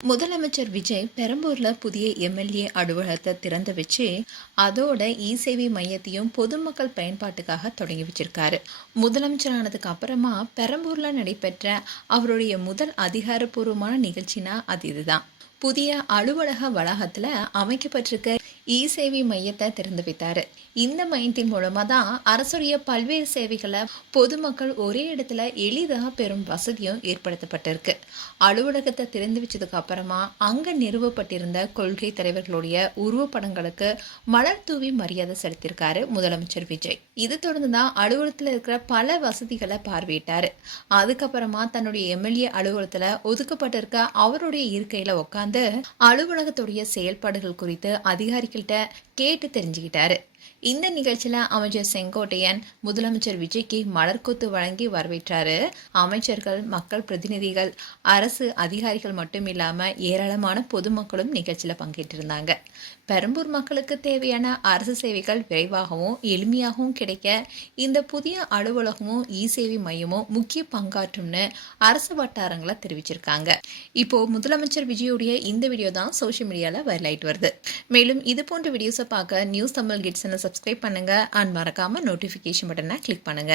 முதலமைச்சர் விஜய் பெரம்பூர்ல புதிய எம்எல்ஏ அலுவலகத்தை திறந்து வச்சு அதோட இ-சேவை மையத்தையும் பொதுமக்கள் பயன்பாட்டுக்காக தொடங்கி வச்சிருக்காரு. முதலமைச்சரானதுக்கு அப்புறமா பெரம்பூர்ல நடைபெற்ற அவருடைய முதல் அதிகாரப்பூர்வமான நிகழ்ச்சினா அது இதுதான். புதிய அலுவலக வளாகத்துல அமைக்கப்பட்டிருக்க இ-சேவை மையத்தை திறந்து வைத்தாரு. இந்த மையத்தின் மூலமா தான் அரசுடைய பல்வேறு சேவைகளை பொதுமக்கள் ஒரே இடத்துல எளிதாக பெறும் வசதியும் ஏற்படுத்தப்பட்டிருக்கு. அலுவலகத்தை திறந்து வச்சதுக்கு அப்புறமா அங்க நிறுவப்பட்டிருந்த கொள்கை தலைவர்களுடைய உருவப்படங்களுக்கு மலர் தூவி மரியாதை செலுத்தியிருக்காரு முதலமைச்சர் விஜய். இது தொடர்ந்து தான் அலுவலகத்தில் இருக்கிற பல வசதிகளை பார்வையிட்டாரு. அதுக்கப்புறமா தன்னுடைய எம்எல்ஏ அலுவலகத்துல ஒதுக்கப்பட்டிருக்க அவருடைய இருக்கையில உட்காந்து அலுவலகத்துடைய செயல்பாடுகள் குறித்து அதிகாரிகள்கிட்ட கேட்டு தெரிஞ்சுக்கிட்டாரு. இந்த நிகழ்ச்சியில அமைச்சர் செங்கோட்டையன் முதலமைச்சர் விஜய்க்கு மலர்கொத்து வழங்கி வரவேற்றாரு. அமைச்சர்கள், மக்கள் பிரதிநிதிகள், அரசு அதிகாரிகள் மட்டும் இல்லாம ஏராளமான பொதுமக்களும் நிகழ்ச்சியில பங்கேற்றிருந்தாங்க. பெரம்பூர் மக்களுக்கு தேவையான அரசு சேவைகள் விரைவாகவும் எளிமையாகவும் கிடைக்க இந்த புதிய அலுவலகமும் இ-சேவை மையமும் முக்கிய பங்காற்றும்னு அரசு வட்டாரங்களை தெரிவிச்சிருக்காங்க. இப்போ முதலமைச்சர் விஜயுடைய இந்த வீடியோ தான் சோஷியல் மீடியால வைரல் ஆயிட்டு வருது. மேலும் இது போன்ற வீடியோஸை பார்க்க நியூஸ் தமிழ் கிட்ஸ் சப்ஸ்கிரைப் பண்ணுங்க அண்ட் மறக்காம நோட்டிஃபிகேஷன் பட்டனை கிளிக் பண்ணுங்க.